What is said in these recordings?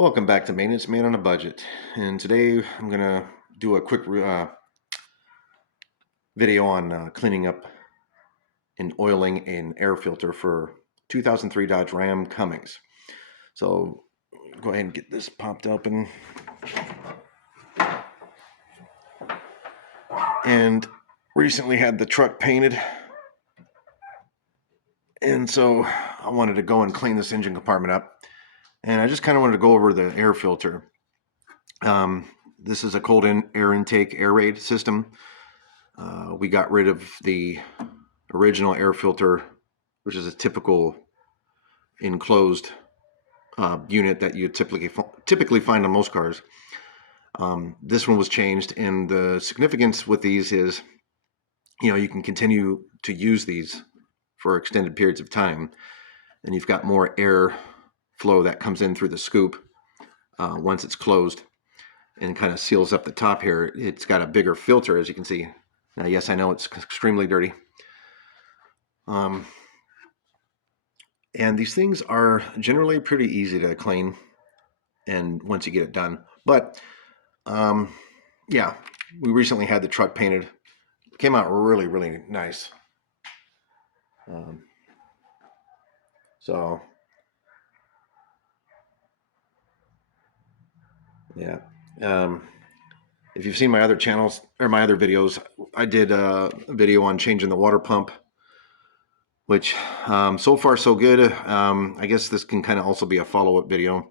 Welcome back to Maintenance Man on a Budget, and today I'm going to do a quick video on cleaning up and oiling an air filter for 2003 Dodge Ram Cummins. So go ahead and get this popped open. And recently had the truck painted, and so I wanted to go and clean this engine compartment up. And I just kind of wanted to go over the air filter. This is a cold air intake Airaid system. We got rid of the original air filter, which is a typical enclosed unit that you typically find on most cars. This one was changed, and the significance with these is, you can continue to use these for extended periods of time, and you've got more air flow that comes in through the scoop once it's closed and kind of seals up the top here. It's got a bigger filter, as you can see. Now, yes, I know it's extremely dirty. And these things are generally pretty easy to clean, and once you get it done. But yeah, we recently had the truck painted. It came out really, really nice. So yeah, if you've seen my other channels or my other videos, I did a video on changing the water pump, which so far so good. I guess this can kind of also be a follow-up video,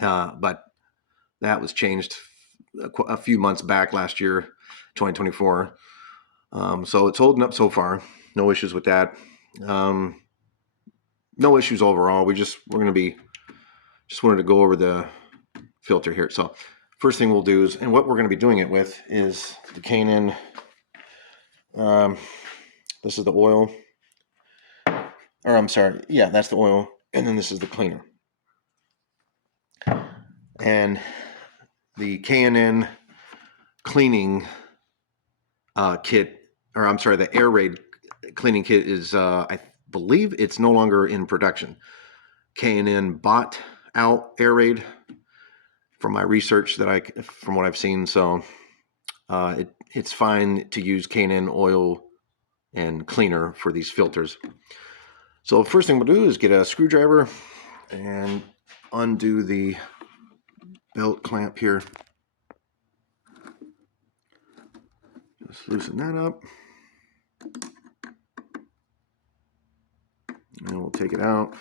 but that was changed a few months back last year, 2024. So it's holding up so far. No issues with that. No issues overall. We're going to be just wanted to go over the filter here. So first thing we'll do is, and what we're going to be doing it with, is the K&N. This is the oil, or I'm sorry, yeah, that's the oil, and then this is the cleaner. And the K&N cleaning kit, or I'm sorry, the Airaid cleaning kit is, I believe it's no longer in production. K&N bought out Airaid from my research from what I've seen. So it's fine to use K&N oil and cleaner for these filters. So first thing we'll do is get a screwdriver and undo the belt clamp here. Just loosen that up. And we'll take it out.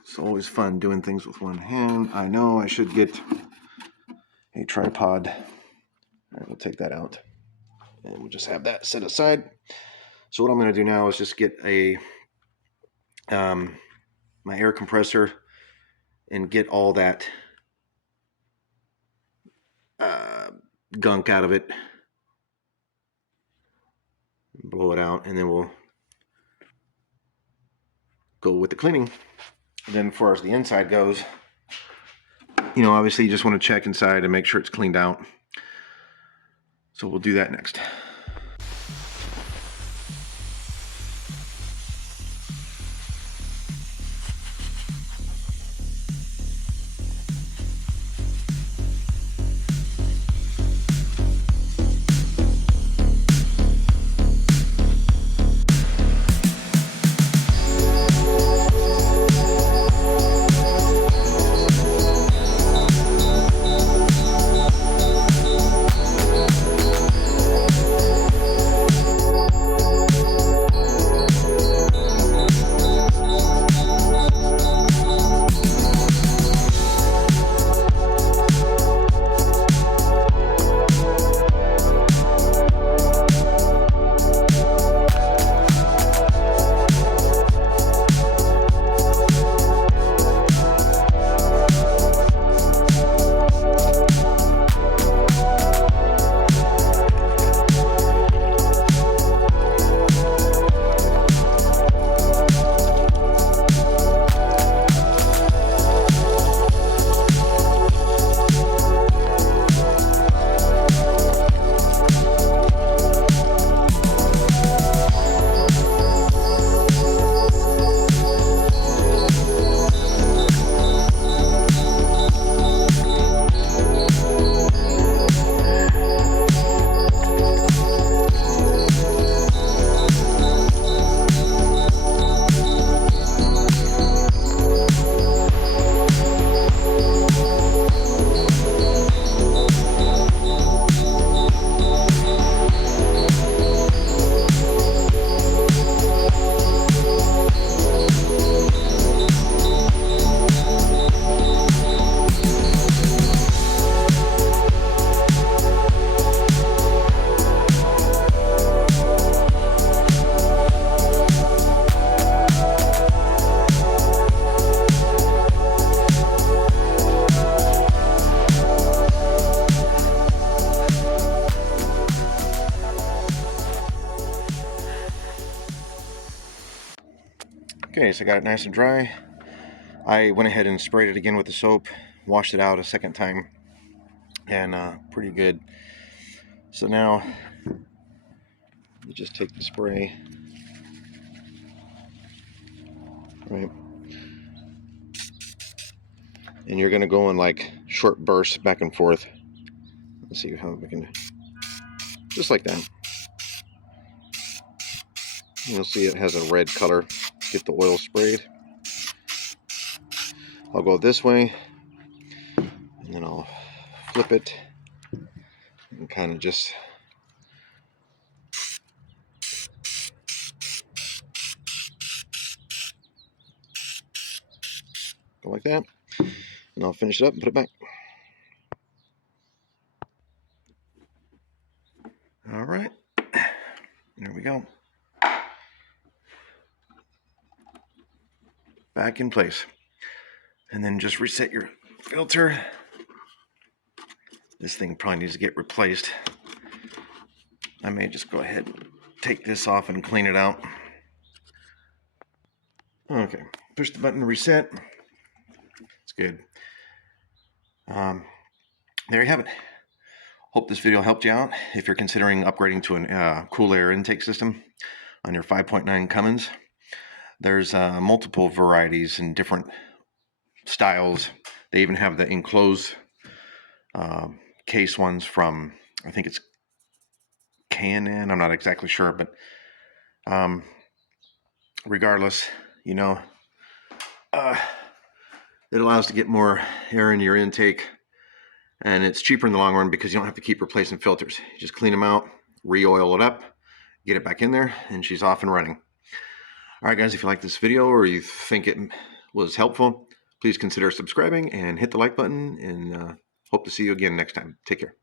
It's always fun doing things with one hand. I know I should get a tripod. All right, we'll take that out, and we'll just have that set aside. So what I'm going to do now is just get a my air compressor and get all that gunk out of it, blow it out, and then we'll go with the cleaning. And then as far as the inside goes, obviously you just want to check inside and make sure it's cleaned out. So we'll do that next. Okay, so I got it nice and dry. I went ahead and sprayed it again with the soap, washed it out a second time, and pretty good. So now you just take the spray, right, and you're going to go in like short bursts back and forth. Let's see how we can, just like that. You'll see it has a red color. Get the oil sprayed. I'll go this way, and then I'll flip it and kind of just go like that, and I'll finish it up and put it back. All right, there we go. Back in place. And then just reset your filter. This thing probably needs to get replaced. I may just go ahead and take this off and clean it out. Okay, push the button to reset. It's good. There you have it. Hope this video helped you out. If you're considering upgrading to a cool air intake system on your 5.9 Cummins, there's multiple varieties and different styles. They even have the enclosed case ones from, I think it's K&N, I'm not exactly sure, but regardless, you know, it allows to get more air in your intake, and it's cheaper in the long run because you don't have to keep replacing filters. You just clean them out, re-oil it up, get it back in there, and she's off and running. All right, guys, if you like this video or you think it was helpful, please consider subscribing and hit the like button, and hope to see you again next time. Take care.